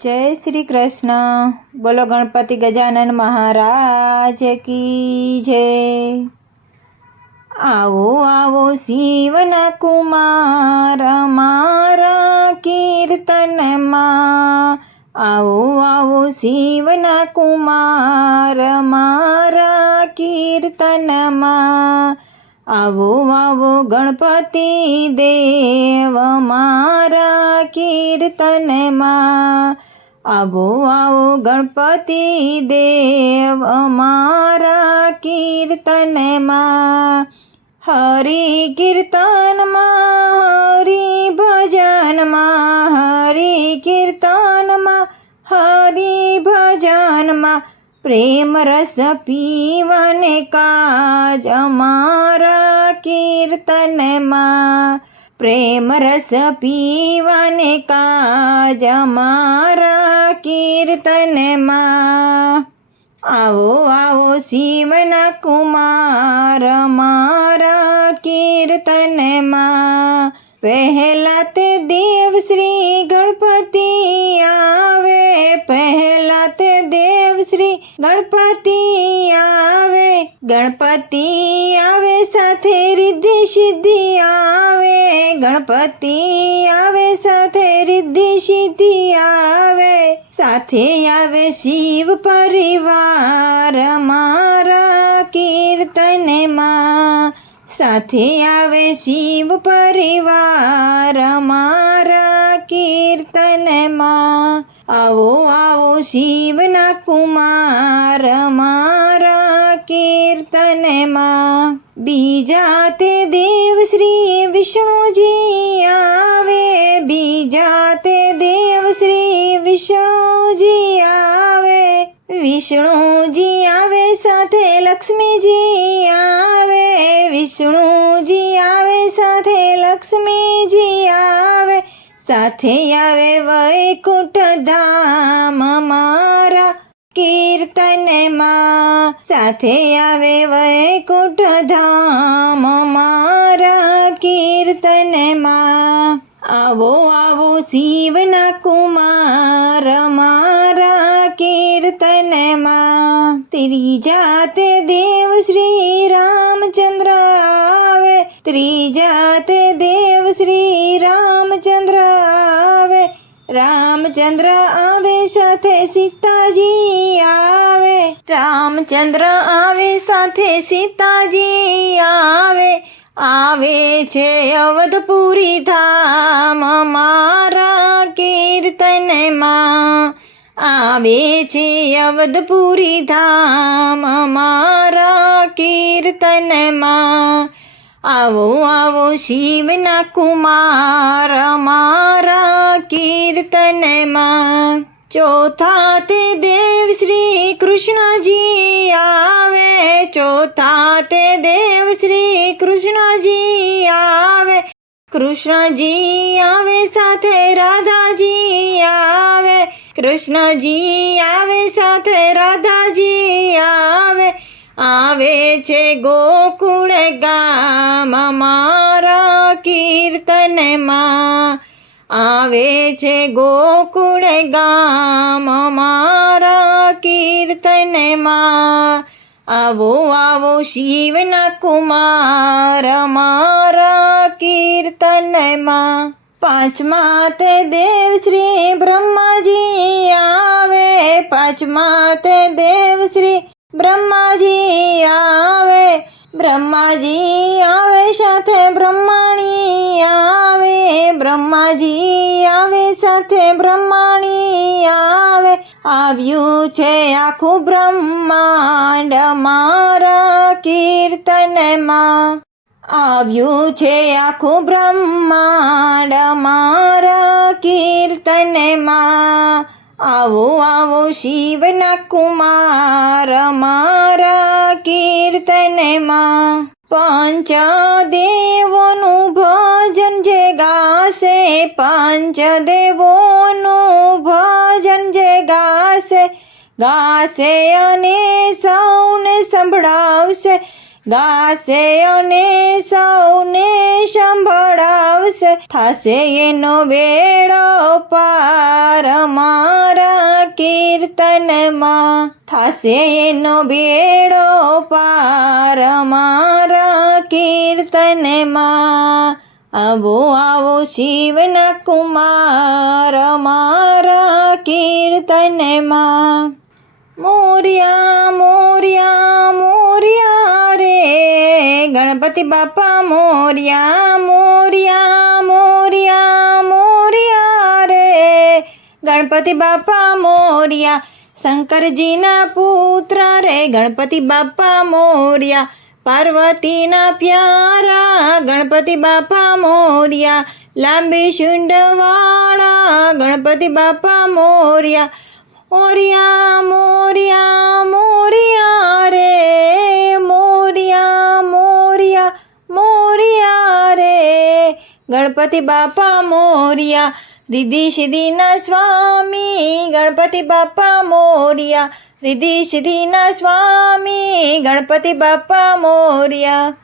જય શ્રી કૃષ્ણ. બોલો ગણપતિ ગજાનન મહારાજ કી જય. આવો આવો શિવના કુમાર મારા કીર્તનમાં, આવો આવો શિવના કુમાર મારા કીર્તનમાં, આવો આવો ગણપતિ દેવ મારા કીર્તનમાં, આવો આવો ગણપતિ દેવ મારા કીર્તનમાં. હરિ કીર્તનમાં હરિ ભજનમાં, હરિ કીર્તનમાં હરિ ભજનમાં, પ્રેમ રસ પીવને કાજ અમારા કીર્તનમાં, પ્રેમ રસ પીવને કાજ અમારા કીર્તનમાં. આવો આવો શિવના કુમાર મારા કીર્તનમાં, પહેલા તે દેવ શ્રી ગણપતિ આવે, પહેલા તે દેવ શ્રી ગણપતિ આવે, ગણપતિ આવે સાથે રિદ્ધિ સિદ્ધિ આવે, ગણપતિ આવે સાથે રિદ્ધિ સિદ્ધિ આવે, સાથે આવે શિવ પરિવાર મારા કીર્તનમાં, સાથે આવે શિવ પરિવાર મારા કીર્તનમાં. આવો આવો શિવના કુમાર મારા કીર્તનમાં. બીજા તે દેવ શ્રી વિષ્ણુજી આવે, બીજા તે દેવ શ્રી વિષ્ણુજી આવે, વિષ્ણુજી આવે સાથે લક્ષ્મીજી આવે, વિષ્ણુજી આવે સાથે લક્ષ્મીજી આવે, સાથે આવે વૈકુંઠ ધામ મારા કીર્તનમાં, સાથે આવે વૈકુંઠ ધામ મારા કીર્તનમાં. આવો આવો શિવના કુમાર મારા કીર્તનમાં. ત્રીજા તે દેવ શ્રી રામચંદ્ર આવે, ત્રીજા તે દેવ શ્રી રામચંદ્ર આવે, રામચંદ્ર આવે સાથે સીતાજી આવે, રામચંદ્ર આવે સાથે સીતાજી આવે, આવે છે અવધપુરી ધામ મારા કીર્તનમાં, આવે છે અવધપુરી ધામ મારા કીર્તનમાં. આવો આવો શિવના કુમાર મારા કીર્તનમાં. ચોથા તે દેવ શ્રી કૃષ્ણજી આવે, ચોથા તે દેવ શ્રી કૃષ્ણજી આવે, કૃષ્ણજી આવે સાથે રાધાજી આવે, કૃષ્ણજી આવે સાથે રાધાજી આવે, આવે છે ગોકુળ ગામ મારા કીર્તનમાં, આવે છે ગોકુળ ગામ મારા કીર્તનમાં. આવો આવો શિવના કુમાર મારા કીર્તનમાં. પાંચમા તે દેવ શ્રી બ્રહ્માજી આવે, પાંચમા તે દેવ શ્રી બ્રહ્માજી આવે, બ્રહ્માજી આવે સાથે બ્રહ્માણી આવે, બ્રહ્માજી આવે સાથે બ્રહ્માણી આવે, આવ્યું છે આખું બ્રહ્માંડ મારા કીર્તનમાં, આવ્યું છે આખું બ્રહ્માંડ મારા કીર્તનમાં. આવો આવો શિવના કુમાર મારા કીર્તનમાં. પંચદેવોનું ભજન જે ગાશે, પંચદેવોનું ભજન જે ગાશે, ગાશે અને સૌને સંભળાવશે, ગાશે અને સૌને સંભળાવશે, થાશે એનો વેળો પાર મારા કીર્તનમાં, થાશે એનો વેળો પાર મારા કીર્તનમાં. આવો આવો શિવના કુમાર મારા કીર્તનમાં. મોર્યા મોર્યા મોર્યા રે ગણપતિ બાપા મોર્યા, મોર્યા મોર્યા મોર્યા રે ગણપતિ બાપા મોર્યા. શંકરજીના પુત્ર રે ગણપતિ બાપા મોર્યા, પાર્વતીના પ્યારા ગણપતિ બાપા મોર્યા, લાંબી શુંડવાળા ગણપતિ બાપા મોર્યા. મોર્યા મોર્યા મોર્યા રે મોર્યા મોર્યા મોર્યા રે ગણપતિ બાપા મોર્યા. રિદ્ધિ સિદ્ધિના સ્વામી ગણપતિ બાપા મોર્યા, રિદ્ધિ સિદ્ધિના સ્વામી ગણપતિ બાપા મોર્યા.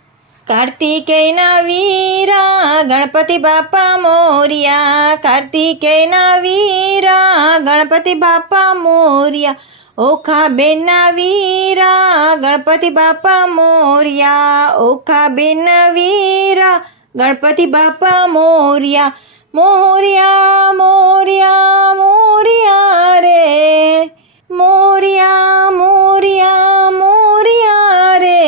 કાર્તિકેયના વીરા ગણપતિ બાપા મોર્યા, કાર્તિકેયના વીરા ગણપતિ બાપા મોર્યા. ઓખાબેનના વીરા ગણપતિ બાપા મોર્યા, ઓખાબેનના વીરા ગણપતિ બાપા મોર્યા. મોર્યા મોર્યા મોર્યા રે મોર્યા મોર્યા મોર્યા રે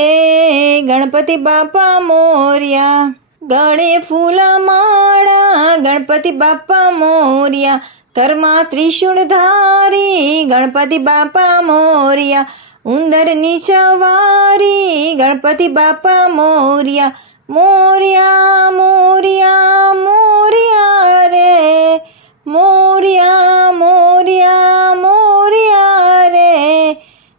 ગણપતિ બાપા મોર્યા. ગળે ફૂલમાળા ગણપતિ બાપા મોર્યા, ઘરમાં ત્રિશૂળ ધારી ગણપતિ બાપા મોર્યા. ઉંદરની સવારી ગણપતિ બાપા મોર્યા. મોર્યા મોર્યા મોર્યા રે મોર્યા મોર્યા મોર્યા રે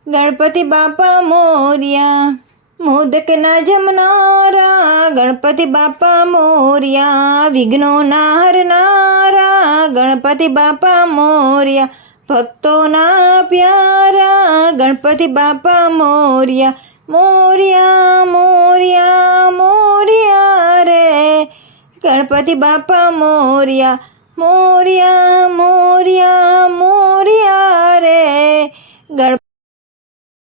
ગણપતિ બાપા મોર્યા. મોદકના જમનારા ગણપતિ બાપા મોર્યા, વિઘ્નોના હરનારા ગણપતિ બાપા મોર્યા. ભક્તોના પ્યારા ગણપતિ બાપા મોર્યા. મોર્યા મોર્યા મોર્યા રે ગણપતિ બાપા મોર્યા. મોર્યા મોર્યા મોર્યા રે